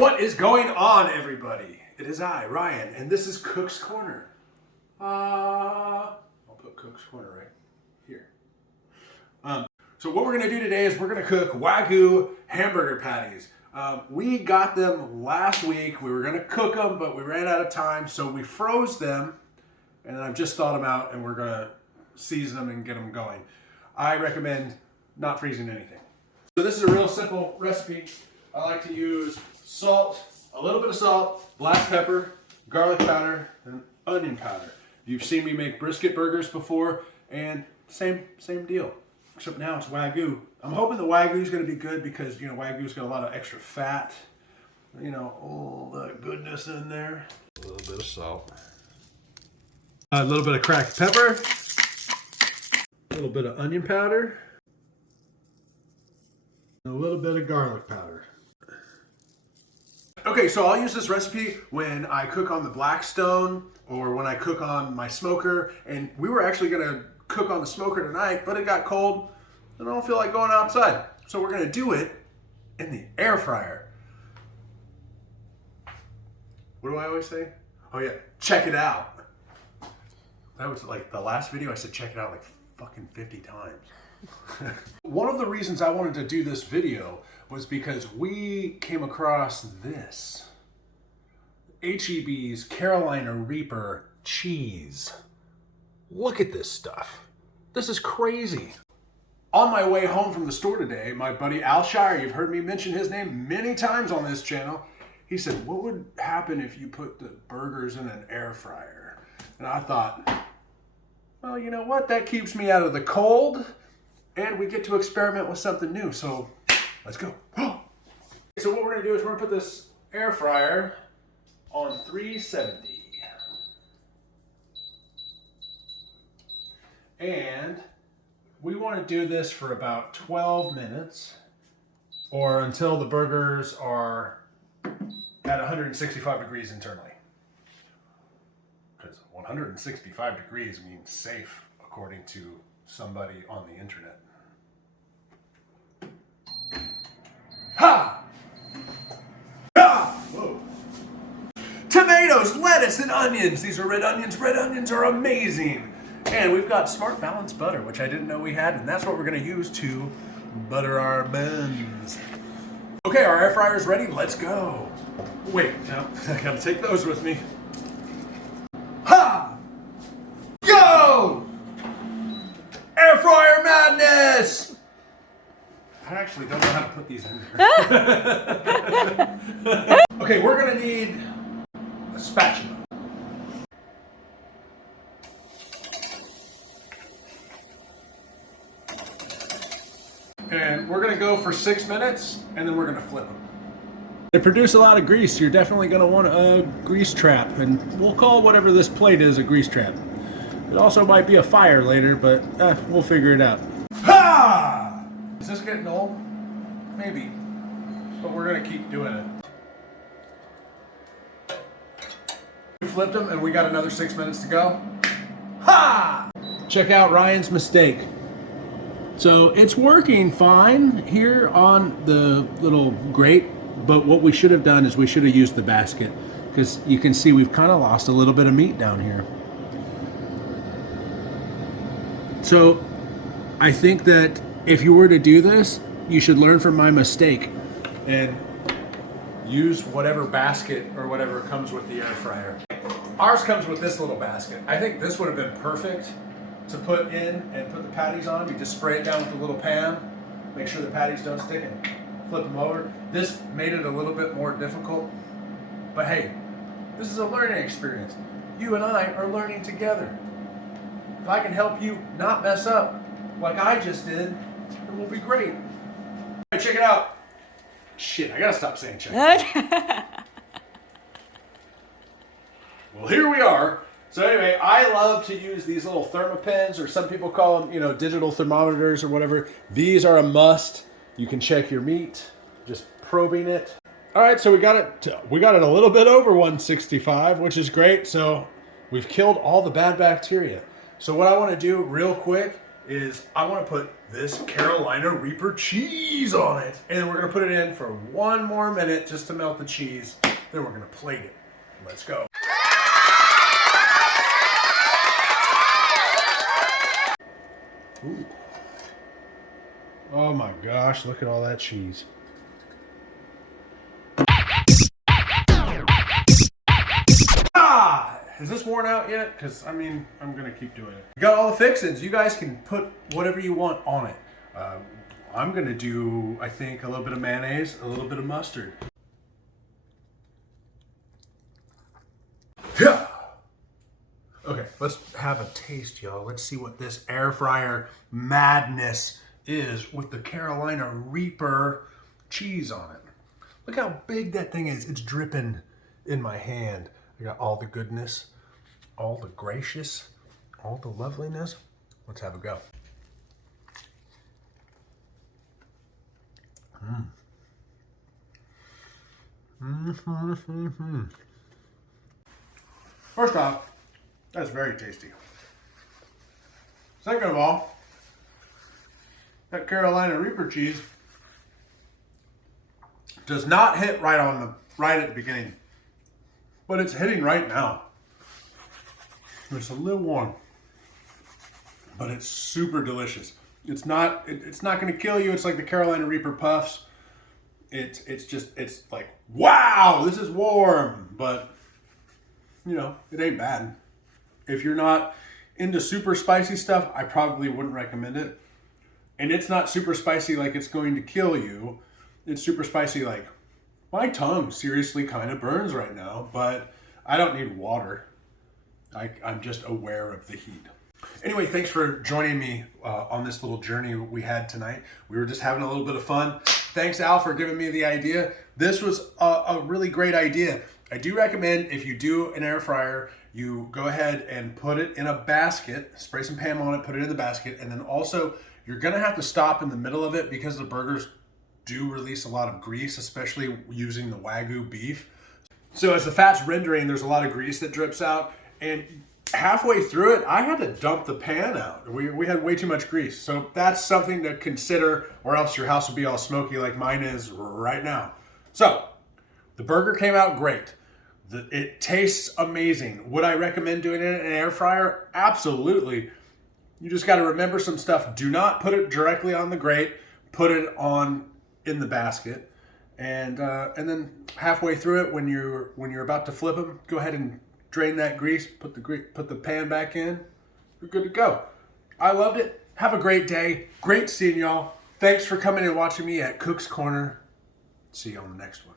What is going on, everybody? It is I, Ryan, and this is Cook's Corner. I'll put Cook's Corner right here. So what we're going to do today is we're going to cook Wagyu hamburger patties. We got them last week. We were going to cook them, but we ran out of time, so we froze them, and then I've just thawed them out, and we're going to season them and get them going. I recommend not freezing anything. So this is a real simple recipe. I like to use salt, a little bit of salt, black pepper, garlic powder, and onion powder. You've seen me make brisket burgers before, and same deal. Except now it's Wagyu. I'm hoping the Wagyu is going to be good because, you know, Wagyu's got a lot of extra fat. You know, all that goodness in there. A little bit of salt. A little bit of cracked pepper. A little bit of onion powder. And a little bit of garlic powder. Okay, so I'll use this recipe when I cook on the Blackstone or when I cook on my smoker. And we were actually going to cook on the smoker tonight, but it got cold and I don't feel like going outside. So we're going to do it in the air fryer. What do I always say? Oh yeah, check it out. That was like the last video I said check it out like fucking 50 times. One of the reasons I wanted to do this video was because we came across this. H-E-B's Carolina Reaper cheese. Look at this stuff. This is crazy. On my way home from the store today, my buddy Al Shire, you've heard me mention his name many times on this channel, he said, what would happen if you put the burgers in an air fryer? And I thought, well, you know what? That keeps me out of the cold and we get to experiment with something new. So let's go. So what we're gonna do is we're gonna put this air fryer on 370. And we want to do this for about 12 minutes or until the burgers are at 165 degrees internally. Because 165 degrees means safe, according to somebody on the internet. Ha! Ah! Whoa. Tomatoes, lettuce, and onions. These are red onions. Red onions are amazing. And we've got Smart Balanced butter, which I didn't know we had, and that's what we're going to use to butter our buns. Okay, our air fryer's ready. Let's go. Wait, no, I got to take those with me. Ha! Go! Air fryer madness! I actually don't know how to put these in there. Okay, we're going to need a spatula. And we're gonna go for 6 minutes and then we're gonna flip them. They produce a lot of grease. You're definitely gonna want a grease trap, and we'll call whatever this plate is a grease trap. It also might be a fire later, but we'll figure it out. Ha! Is this getting old? Maybe, but we're gonna keep doing it. We flipped them and we got another 6 minutes to go. Ha! Check out Ryan's mistake. So it's working fine here on the little grate, but what we should have done is we should have used the basket because you can see we've kind of lost a little bit of meat down here. So I think that if you were to do this, you should learn from my mistake and use whatever basket or whatever comes with the air fryer. Ours comes with this little basket. I think this would have been perfect to put in and put the patties on. You just spray it down with a little pan, make sure the patties don't stick, and flip them over. This made it a little bit more difficult, but hey, this is a learning experience. You and I are learning together. If I can help you not mess up like I just did, it will be great. Hey, check it out. Shit, I gotta stop saying check it out. Well, here we are. So anyway, I love to use these little thermopens, or some people call them, you know, digital thermometers or whatever. These are a must. You can check your meat, just probing it. All right, so we got it a little bit over 165, which is great. So we've killed all the bad bacteria. So what I want to do real quick is I want to put this Carolina Reaper cheese on it. And we're going to put it in for 1 more minute just to melt the cheese. Then we're going to plate it. Let's go. Ooh. Oh my gosh, look at all that cheese. Is this worn out yet? Because, I mean, I'm going to keep doing it. You got all the fixings. You guys can put whatever you want on it. I'm going to do, I think, a little bit of mayonnaise, a little bit of mustard. Yeah. Okay, let's have a taste, y'all. Let's see what this air fryer madness is with the Carolina Reaper cheese on it. Look how big that thing is. It's dripping in my hand. I got all the goodness, all the gracious, all the loveliness. Let's have a go. First off, that's very tasty. Second of all, that Carolina Reaper cheese does not hit right at the beginning. But it's hitting right now. It's a little warm, but it's super delicious. It's not going to kill you. It's like the Carolina Reaper puffs. It's like, wow, this is warm, but you know, it ain't bad. If you're not into super spicy stuff, I probably wouldn't recommend it. And it's not super spicy like it's going to kill you. It's super spicy like, my tongue seriously kind of burns right now, but I don't need water. I'm just aware of the heat. Anyway, thanks for joining me on this little journey we had tonight. We were just having a little bit of fun. Thanks, Al, for giving me the idea. This was a really great idea. I do recommend if you do an air fryer, you go ahead and put it in a basket, spray some Pam on it, put it in the basket, and then also you're gonna have to stop in the middle of it because the burgers do release a lot of grease, especially using the Wagyu beef. So as the fat's rendering, there's a lot of grease that drips out, and halfway through it, I had to dump the pan out. We had way too much grease. So that's something to consider, or else your house will be all smoky like mine is right now. So the burger came out great. It tastes amazing. Would I recommend doing it in an air fryer? Absolutely. You just got to remember some stuff. Do not put it directly on the grate. Put it on in the basket, and then halfway through it, when you're about to flip them, go ahead and drain that grease. Put the pan back in. You're good to go. I loved it. Have a great day. Great seeing y'all. Thanks for coming and watching me at Cook's Corner. See you on the next one.